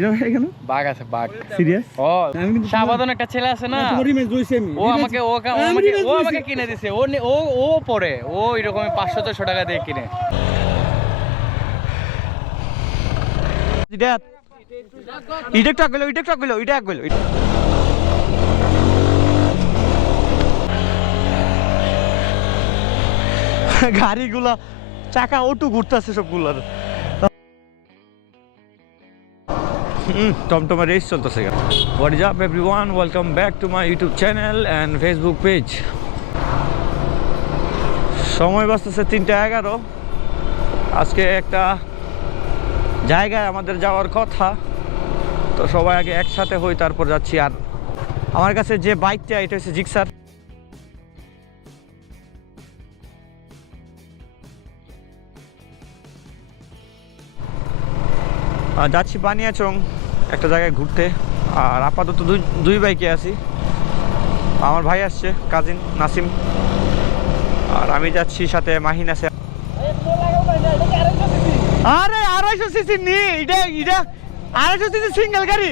কেন বাঘ আছে বাঘ সিরিয়াস সাবাদন একটা ছেলে আছে না ও আমাকে কিনে দিছে ও পরে ও এরকম 500-600 টাকা দিয়ে কিনে গাড়িগুলা চাকা ওটু ঘুরতেছে সবগুলার টমটমা রেস চলতেছে what is up everyone welcome back to my YouTube channel and Facebook page সময় বাঁচতেছে 3:11 আজকে একটা জায়গায় আমাদের যাওয়ার কথা তো সবাই আগে একসাথে হই তারপর যাচ্ছি আর আমার কাছে যে বাইকটা এটা হচ্ছে জিক্সার যাচ্ছি বানিয়াচং একটা জায়গায় ঘুরতে আর আপাতত দুই বাইকে আছি আমার ভাই আসছে কাজিন নাসিম আর আমি যাচ্ছি সাথে মাহিন আছে আরে 250 সিসি নি এটা 250 সিসি সিঙ্গেল গাড়ি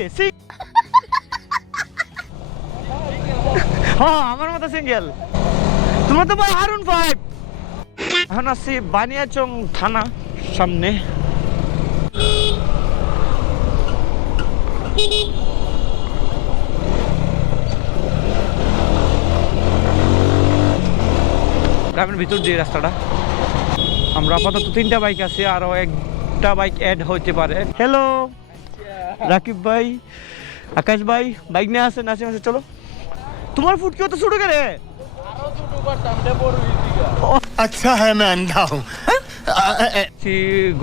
হ্যাঁ আমার মতো সিঙ্গেল তোমার তো ভাই R15 এখন আসছি বানিয়াচং থানা সামনে গ্রামের ভিতর দিয়ে রাস্তাটা আমরা আপাতত 3টা বাইক আছে আরো একটা বাইক অ্যাড হইতে পারে হ্যালো রাকিব ভাই আকাশ ভাই বাইক নিয়ে আসেন নাসিম আছে চলো তোমার ফুট কি অত ছোট করে अच्छा है मैं अंधा हूँ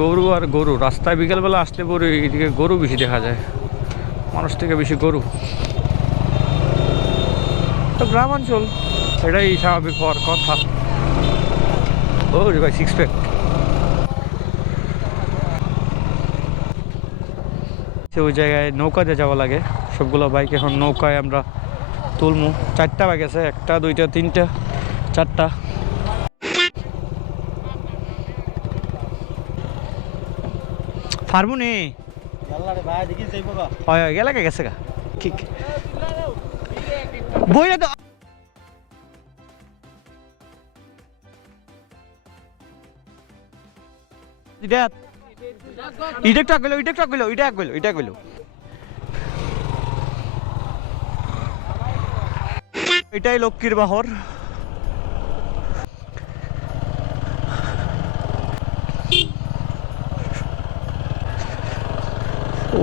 গরু আর গরু রাস্তায় বিকেলবেলা আসলে পরে এদিকে গরু বেশি দেখা যায় মানুষ থেকে বেশি গরু তো গ্রামাঞ্চল সেটাই স্বাভাবিক হওয়ার কথা ও রে ভাই 6 প্যাক ওই জায়গায় নৌকাতে যাওয়া লাগে সবগুলো বাইক এখন নৌকায় আমরা তুলমু 4টা বাইক আছে 1টা 2টা 3টা 4টা ফার্মুনি গেলে গেছে গা ঠিক বইটা তো এটাই লক্ষ্মীর বাহর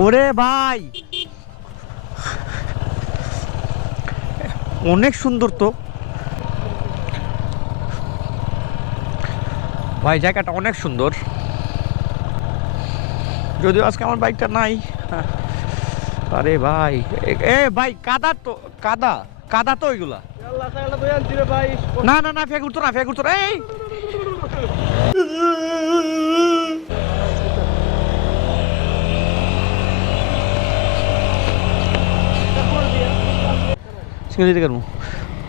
ওরে ভাই অনেক সুন্দর তো ভাই জায়গাটা অনেক সুন্দর যদিও আজকে আমার বাইকটা নাই আরে ভাই এ ভাই কাদা তো কাদা তো ওইগুলা না না না ফেক উঠতো না এই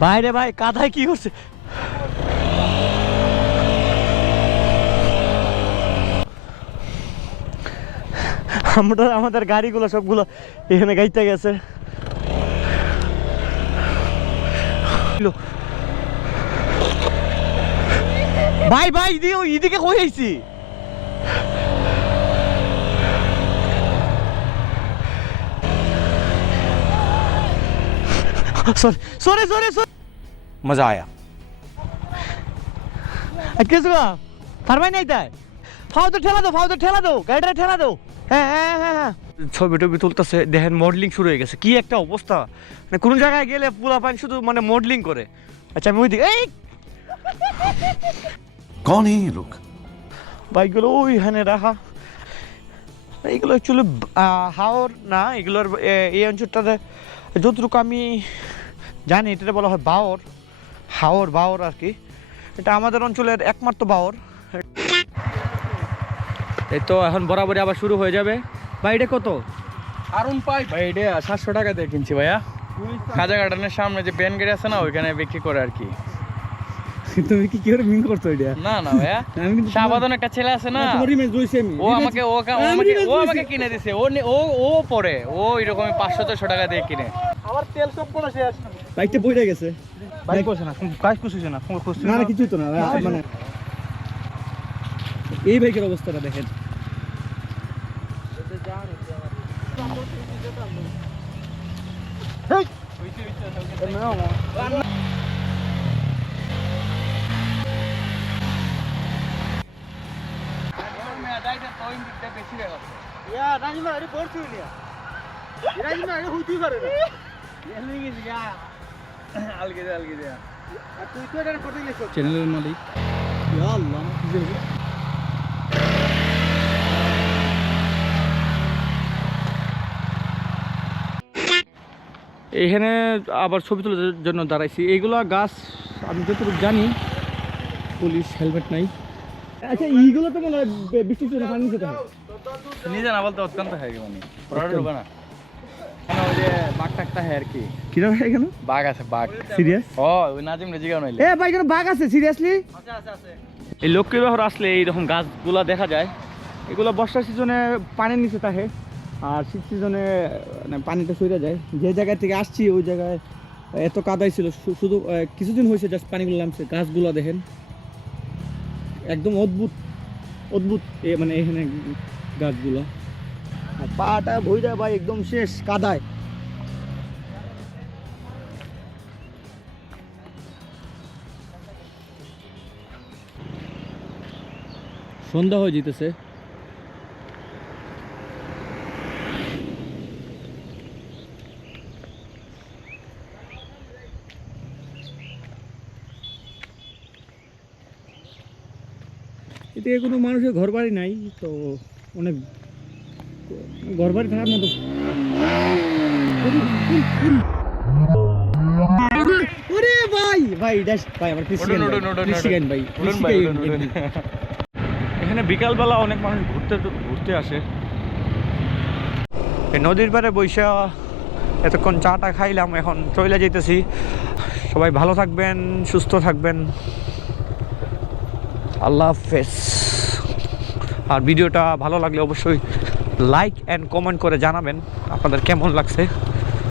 ভাই রে ভাই কাদায় কি করছে আমাদের গাড়িগুলো সবগুলো এখানে গাইতে গেছে ভাই ভাই এদিকে কই আইছি সরি मजा आया कैसे हुआ फरमाई नहीं था फाओ तो ठेला दो गाड़ीটা ঠেলা দাও হ্যাঁ ছবি টবি তুলতেছে দেখেন মডেলিং শুরু হয়ে গেছে কি একটা অবস্থা মানে কোন জায়গায় গেলে পুরা পানি শুধু মানে মডেলিং করে আচ্ছা আমি ওইদিকে এই कौन है ये लोग বাইকগুলো ওইখানে রাখা এইগুলো অ্যাকচুয়ালি হাওর না এগুলোর এই অঞ্চলটাতে যতটুকু আমি জানি এটা বলা হয় বাওর আর কি এটা আমাদের অঞ্চলের একমাত্র বাওর এই তো এখন বরাবরই আবার শুরু হয়ে যাবে ভাই এটা কত R15 ভাই এটা 700 টাকা দিয়ে কিনছি ভাইয়া খাজা গার্ডেনের সামনে যে ব্যান গাড়ি আছে না ওইখানে বিক্রি করে আর কি তুমি কি করে মিন করছো এটা? না না ভাইয়া, আমি কিন্তু শাহবাদন একটা ছেলে আছে না, তোমার ইমেজ রইছে আমি। ও আমাকে কিনে দিছে। ও পরে ও এরকম 500-600 টাকা দিয়ে কিনে। আমার তেল সব পড়ে শেষ। বাইকটা বইরা গেছে। বাইক করছে না, কাজ করছে না, না না কিছুই তো না, মানে এই বাইকের অবস্থাটা দেখেন। চ্যানেলের মালিক ইয়া আল্লাহ, কি যে হবে। এখানে আবার ছবি তোলার জন্য দাঁড়াইছি। এইগুলা গাছ আমি যতটুকু জানি পুলিশ হেলমেট নাই। আচ্ছা এইগুলো তো মনে হয় বৃষ্টির জন্য পানি খেতে হয়। নিজে না বলতে অত্যন্ত হয় মানে পড়াটা ঢোকে না। কেন ওই যে বাঘ টাকটা হয় আর কি। কিরকম হয় এখানে? বাঘ আছে, বাঘ। সিরিয়াস? ও ওই নাজিম রে জিগাও নাইলে। এ ভাই এখানে বাঘ আছে সিরিয়াসলি? এই লক্ষ্মী বাহর আসলে এইরকম গাছগুলা দেখা যায়। এগুলো বর্ষার সিজনে পানির নিচে থাকে, আর শীত সিজনে মানে পানিটা সরে যায়। যে জায়গা থেকে আসছি ওই জায়গায় এত কাদাই ছিল, শুধু কিছুদিন হয়েছে জাস্ট পানিগুলো নামছে। গাছগুলো দেখেন একদম অদ্ভুত অদ্ভুত, মানে এখানে গাছগুলো। আর পাটা ভইরা ভাই একদম শেষ কাদায়। সন্ধ্যা হয়ে যেতেছে। এদিকে কোনো মানুষের ঘর বাড়ি নাই, তো অনেক ঘর বাড়ি থাকার মতো। ওরে ভাই ভাই ড্যাশ ভাই আমার কৃষি ভাই এখানে বিকালবেলা অনেক মানুষ ঘুরতে আসে। এই নদীর পাড়ে বৈশা এতক্ষণ চাটা খাইলাম, এখন চলে যেতেছি। সবাই ভালো থাকবেন, সুস্থ থাকবেন, আল্লাহ হাফেজ। আর ভিডিওটা ভালো লাগলে অবশ্যই লাইক অ্যান্ড কমেন্ট করে জানাবেন আপনাদের কেমন লাগছে।